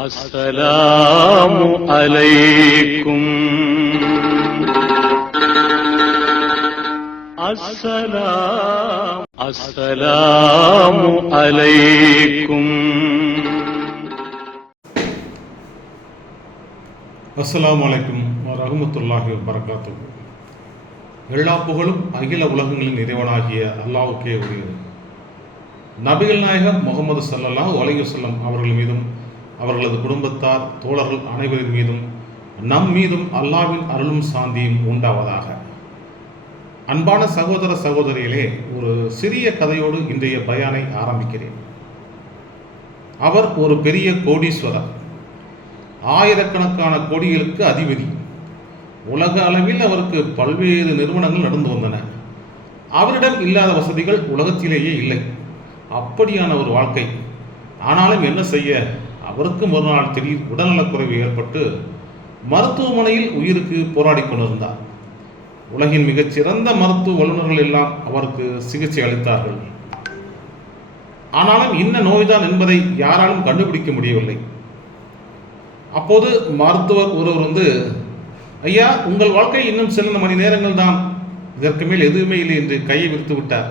அஸ்ஸலாமு அலைக்கும். அஸ்ஸலாமு அலைக்கும். அஸ்ஸலாமு அலைக்கும் வரஹ்மத்துல்லாஹி வபரகாத்துஹு. எல்லா புகழும் அகில உலகங்களின் இறைவனாகிய அல்லாஹ்வுக்கே உரியது. நபிகள் நாயகம் முகமது ஸல்லல்லாஹு அலைஹி வஸல்லம் அவர்கள் மீதும் அவர்களது குடும்பத்தார் தோழர்கள் அனைவரின் மீதும் நம் மீதும் அல்லாஹ்வின் அருளும் சாந்தியும் உண்டாவதாக. அன்பான சகோதர சகோதரிகளே, ஒரு சிறிய கதையோடு இன்றைய பயானை ஆரம்பிக்கிறேன். அவர் ஒரு பெரிய கோடீஸ்வரர், ஆயிரக்கணக்கான கோடிகளுக்கு அதிபதி. உலக அளவில் அவருக்கு பல்வேறு நிறுவனங்கள் நடந்து வந்தன. அவரிடம் இல்லாத வசதிகள் உலகத்திலேயே இல்லை. அப்படியான ஒரு வாழ்க்கை. ஆனாலும் என்ன செய்ய, அவருக்கும் ஒரு நாள் திடீர் உடல்நலக்குறைவு ஏற்பட்டு மருத்துவமனையில் உயிருக்கு போராடி கொண்டிருந்தார். உலகின் மிகச்சிறந்த மருத்துவ வல்லுநர்கள் எல்லாம் அவருக்கு சிகிச்சை அளித்தார்கள். ஆனாலும் என்ன நோய்தான் என்பதை யாராலும் கண்டுபிடிக்க முடியவில்லை. அப்போது மருத்துவர் ஒருவர் ஐயா, உங்கள் வாழ்க்கை இன்னும் சில மணி நேரங்கள் தான், இதற்கு மேல் எதுவுமே இல்லை என்று கையை விரித்து விட்டார்.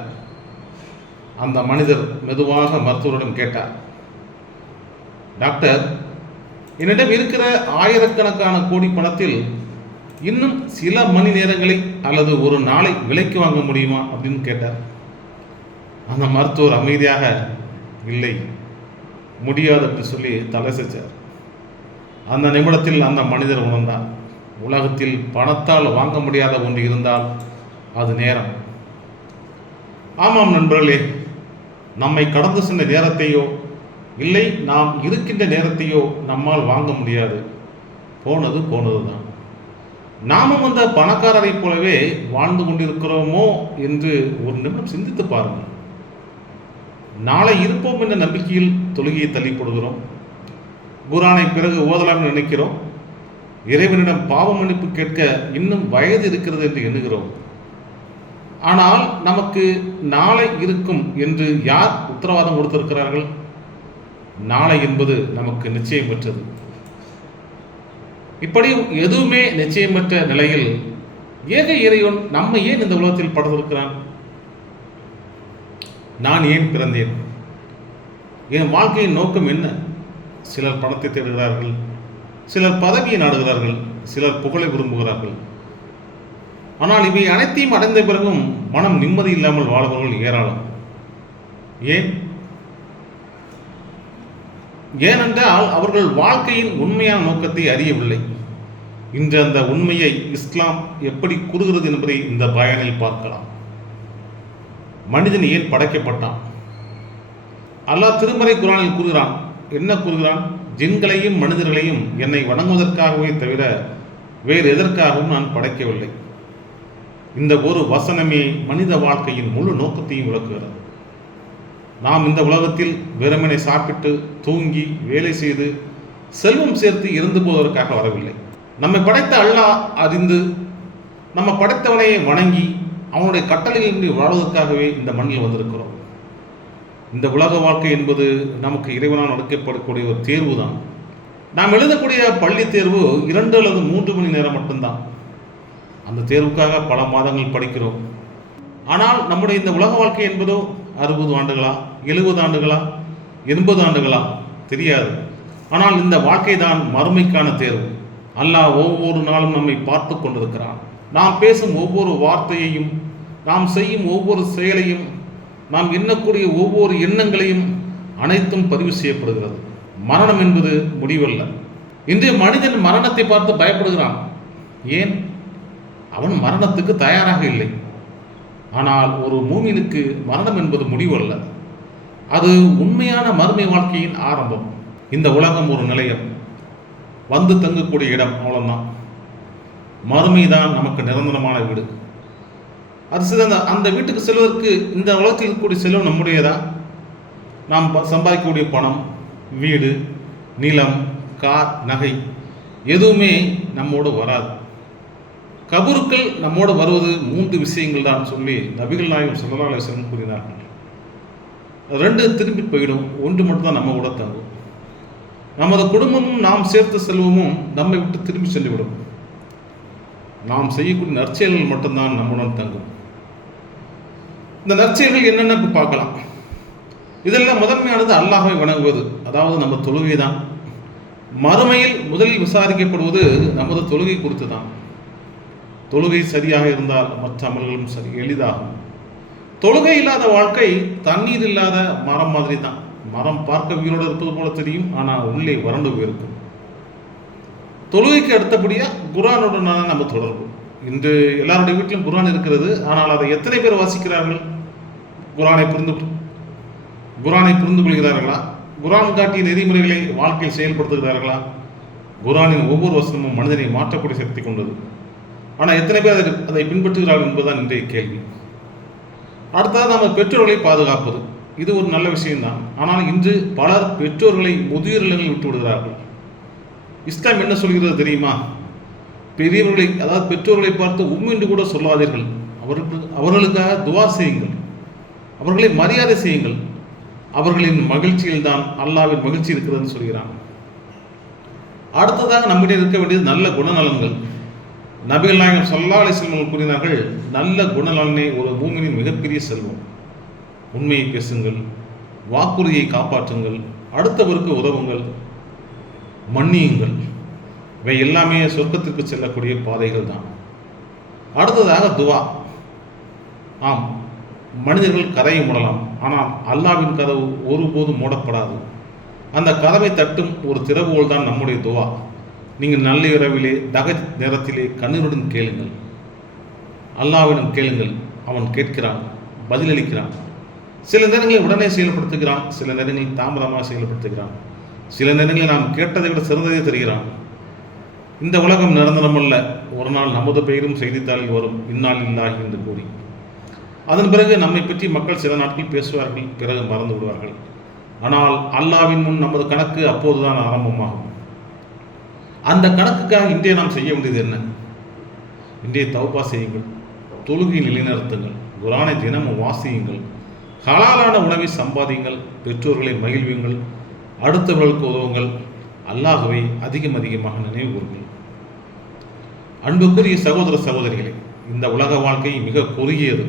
அந்த மனிதர் மெதுவாக மருத்துவரிடம் கேட்டார், டாக்டர், என்னிடம் இருக்கிற ஆயிரக்கணக்கான கோடி பணத்தில் இன்னும் சில மணி நேரங்களை அல்லது ஒரு நாளை விலைக்கு வாங்க முடியுமா அப்படின்னு கேட்டார். அந்த மருத்துவர் அமைதியாக இல்லை, முடியாது அப்படின்னு சொல்லி தலைசார். அந்த நிமிடத்தில் அந்த மனிதர் உணர்ந்தார், உலகத்தில் பணத்தால் வாங்க முடியாத ஒன்று இருந்தால் அது நேரம். ஆமாம் நண்பர்களே, நம்மை கடந்து சென்ற நேரத்தையோ இல்லை நாம் இருக்கின்ற நேரத்தையோ நம்மால் வாங்க முடியாது. போனது தான். நாமும் அந்த பணக்காரரை போலவே வாழ்ந்து கொண்டிருக்கிறோமோ என்று ஒரு நிமிடம் சிந்தித்து பாருங்கள். நாளை இருப்போம் என்ற நம்பிக்கையில் தொழுகையை தள்ளி போடுகிறோம். குர்ஆனை பிறகு ஓதலாம் நினைக்கிறோம். இறைவனிடம் பாவ மன்னிப்பு கேட்க இன்னும் வயது இருக்கிறது என்று எண்ணுகிறோம். ஆனால் நமக்கு நாளை இருக்கும் என்று யார் உத்தரவாதம் கொடுத்திருக்கிறார்கள்? நாளை என்பது நமக்கு நிச்சயம் பெற்றது. இப்படி எதுவுமே நிச்சயமற்ற நிலையில் ஏக இறைவன் நம்மை ஏன் இந்த உலகத்தில் படைத்திருக்கிறான்? நான் ஏன் பிறந்தேன்? என் வாழ்க்கையின் நோக்கம் என்ன? சிலர் பணத்தை தேடுகிறார்கள், சிலர் பதவியை நாடுகிறார்கள், சிலர் புகழை விரும்புகிறார்கள். ஆனால் இவை அனைத்தையும் அடைந்த பிறகும் மனம் நிம்மதி இல்லாமல் வாழ்பவர்கள் ஏராளம். ஏனென்றால் அவர்கள் வாழ்க்கையின் உண்மையான நோக்கத்தை அறியவில்லை. இன்று அந்த உண்மையை இஸ்லாம் எப்படி கூறுகிறது என்பதை இந்த பயானில் பார்க்கலாம். மனிதன் ஏன் படைக்கப்பட்டான்? அல்லாஹ் திருமறை குர்ஆனில் கூறுகிறான். என்ன கூறுகிறான்? ஜின்களையும் மனிதர்களையும் என்னை வணங்குவதற்காகவே தவிர வேறு எதற்காகவும் நான் படைக்கவில்லை. இந்த ஒரு வசனமே மனித வாழ்க்கையின் முழு நோக்கத்தையும் விளக்குகிறது. நாம் இந்த உலகத்தில் வெறுமனை சாப்பிட்டு தூங்கி வேலை செய்து செல்வம் சேர்த்து இறந்து போவதற்காக வரவில்லை. நம்மை படைத்த அல்லாஹ் அறிந்து நம்ம படைத்தவனை வணங்கி அவனுடைய கட்டளையின்றி வாழ்வதற்காகவே இந்த மண்ணில் வந்திருக்கிறோம். இந்த உலக வாழ்க்கை என்பது நமக்கு இறைவனால் நடக்கப்படக்கூடிய ஒரு தேர்வு தான். நாம் எழுதக்கூடிய பள்ளி தேர்வு 2 அல்லது 3 மணி நேரம் மட்டும்தான். அந்த தேர்வுக்காக பல மாதங்கள் படிக்கிறோம். ஆனால் நம்முடைய இந்த உலக வாழ்க்கை என்பதோ 60 ஆண்டுகளா, 70 ஆண்டுகளா, 80 ஆண்டுகளா தெரியாது. ஆனால் இந்த வாழ்க்கை தான் மறுமைக்கான தேர்வு. அல்லாஹ் ஒவ்வொரு நாளும் நம்மை பார்த்து கொண்டிருக்கிறான். நாம் பேசும் ஒவ்வொரு வார்த்தையையும், நாம் செய்யும் ஒவ்வொரு செயலையும், நாம் எண்ணக்கூடிய ஒவ்வொரு எண்ணங்களையும் அனைத்தும் பதிவு செய்யப்படுகிறது. மரணம் என்பது முடிவல்ல. இன்றைய மனிதன் மரணத்தை பார்த்து பயப்படுகிறான். ஏன்? அவன் மரணத்துக்கு தயாராக இல்லை. ஆனால் ஒரு மூமினுக்கு மரணம் என்பது முடிவல்ல, அது உண்மையான மறுமை வாழ்க்கையின் ஆரம்பம். இந்த உலகம் ஒரு நிலையம், வந்து தங்கக்கூடிய இடம், அவ்வளவுதான். மறுமை தான் நமக்கு நிரந்தரமான வீடு. அது அந்த வீட்டுக்கு செல்வதற்கு இந்த உலகத்தில் இருக்கக்கூடிய செல்வம் நம்முடையதா? நாம் சம்பாதிக்கக்கூடிய பணம், வீடு, நிலம், கார், நகை எதுவுமே நம்மோடு வராது. கபருக்கள் நம்மோடு வருவது 3 விஷயங்கள் தான் சொல்லி நபிகள் நாயகம் ஸல்லல்லாஹு அலைஹி வஸல்லம் கூறினார்கள். 2 திரும்பி போயிடும், 1 மட்டும் தான் நம்ம கூட தங்கும். நமது குடும்பமும் நாம் சேர்த்த செல்வமும் நம்மை விட்டு திரும்பி சென்றுவிடும். நாம் செய்யக்கூடிய நற்செயல்கள் மட்டும்தான் நம்முடன் தங்கும். இந்த நற்செயல்கள் என்னென்ன பார்க்கலாம். இதெல்லாம் முதன்மையானது அல்லாஹ்வை வணங்குவது, அதாவது நம்ம தொழுகை தான். மறுமையில் முதலில் விசாரிக்கப்படுவது நமது தொழுகை குறித்து தான். தொழுகை சரியாக இருந்தால் மற்ற அமல்களும் சரி எளிதாகும். தொழுகை இல்லாத வாழ்க்கை தண்ணீர் இல்லாத மரம் மாதிரி தான். மரம் பார்க்க உயிரோடு இருப்பது போல தெரியும், ஆனால் உள்ளே வறண்டு போயிருக்கும். தொழுகைக்கு அடுத்தபடியாக குர்ஆனுடனான நம்ம தொடர்பு. இன்று எல்லாருடைய வீட்டிலும் குர்ஆன் இருக்கிறது, ஆனால் அதை எத்தனை பேர் வாசிக்கிறார்கள்? குர்ஆனை புரிந்து கொள்கிறார்களா? குர்ஆன் காட்டிய நெறிமுறைகளை வாழ்க்கையில் செயல்படுத்துகிறார்களா? குர்ஆனின் ஒவ்வொரு வசனமும் மனிதனை மாற்றக்கூடிய சக்தி கொண்டது. ஆனால் எத்தனை பேர் அதை பின்பற்றுகிறார்கள் என்பதுதான் இன்றைய கேள்வி. அடுத்தது நம்ம பெற்றோர்களை பாதுகாப்பது. இது ஒரு நல்ல விஷயம்தான். ஆனால் இன்று பலர் பெற்றோர்களை முதியோர் இல்லங்களில் விட்டு விடுகிறார்கள். இஸ்லாம் என்ன சொல்கிறது தெரியுமா? பெரியவர்களை, அதாவது பெற்றோர்களை பார்த்து என்று கூட சொல்லாதீர்கள். அவர்களுக்காக துவா செய்யுங்கள், அவர்களை மரியாதை செய்யுங்கள். அவர்களின் மகிழ்ச்சியில் தான் அல்லாஹ்வின் மகிழ்ச்சி இருக்கிறதுன்னு சொல்கிறான். அடுத்ததாக நம்மிடம் இருக்க வேண்டியது நல்ல குணநலன்கள். நபிகள் நாயகம் ஸல்லல்லாஹு அலைஹி வஸல்லம் கூறினார்கள், நல்ல குணநலனே ஒரு மூமினின் மிகப்பெரிய செல்வம். உண்மையை பேசுங்கள், வாக்குறுதியை காப்பாற்றுங்கள், அடுத்தவருக்கு உதவுங்கள், மன்னியுங்கள். இவை எல்லாமே சொர்க்கத்திற்கு செல்லக்கூடிய பாதைகள் தான். அடுத்ததாக துவா. ஆம், மனிதர்கள் கதவை மூடலாம், ஆனால் அல்லாஹ்வின் கதவு ஒருபோதும் மூடப்படாது. அந்த கதவை தட்டும் ஒரு திறவுகோல் தான் நம்முடைய துவா. நீங்கள் நல்ல இரவிலே தகஜ் நேரத்திலே கண்ணீருடன் கேளுங்கள், அல்லாஹ்விடம் கேளுங்கள். அவன் கேட்கிறான், பதிலளிக்கிறான். சில நேரங்களில் உடனே செயல்படுத்துகிறான், சில நேரங்களில் தாமதமாக செயல்படுத்துகிறான், சில நேரங்களில் நாம் கேட்டதை விட சிறந்ததை தருகிறான். இந்த உலகம் நிரந்தரமல்ல. ஒரு நாள் நமது பெயரும் செய்தித்தாளில் வரும், இன்னால் இல்லாஹி என்று கூறி. அதன் பிறகு நம்மை பற்றி மக்கள் சில நாட்கள் பேசுவார்கள், பிறகு மறந்து விடுவார்கள். ஆனால் அல்லாஹ்வின் முன் நமது கணக்கு அப்போதுதான் ஆரம்பமாகும். அந்த கணக்குக்காக இன்றைய நாம் செய்ய வேண்டியது என்ன? இன்றைய தௌபா செய்யுங்கள், தொழுகை நிலைநிறுத்துங்கள், குர்ஆனை தினமும் வாசியுங்கள், ஹலாலான உணவை சம்பாதியுங்கள், பெற்றோர்களை மகிழ்வுங்கள், அடுத்தவர்களுக்கு உதவுங்கள், அல்லாஹ்வை அதிகமாக நினைவு கூறுங்கள். அன்புக்குரிய சகோதர சகோதரிகளே, இந்த உலக வாழ்க்கை மிக குறுகியது.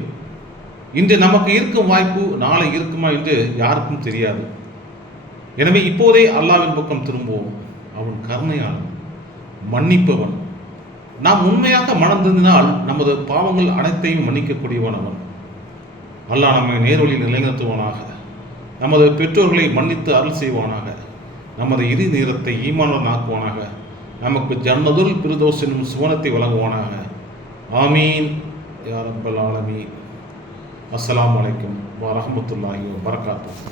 இன்று நமக்கு இருக்கும் வாய்ப்பு நாளை இருக்குமா என்று யாருக்கும் தெரியாது. எனவே இப்போதே அல்லாஹ்வின் பக்கம் திரும்புவோம். அவன் கருணையாளன், மன்னிப்பவன். நாம் உண்மையாக மனம் திருந்தினால் நமது பாவங்கள் அனைத்தையும் மன்னிக்கக்கூடியவன் அவன். அல்லாஹ் நம்மை நேர்வழியில் நிலைநிறுத்துவானாக, நமது பெற்றோர்களை மன்னித்து அருள் செய்வானாக, நமது இறுதி நேரத்தை ஈமானுடன் ஆக்குவானாக, நமக்கு ஜன்னதுல் ஃபிர்தௌஸ் என்னும் சுவனத்தை வழங்குவானாக. ஆமீன் யா ரப்பல் ஆலமீன். அஸ்ஸலாமு அலைக்கும் வரஹ்மத்துல்லாஹி வபரகாத்துஹு.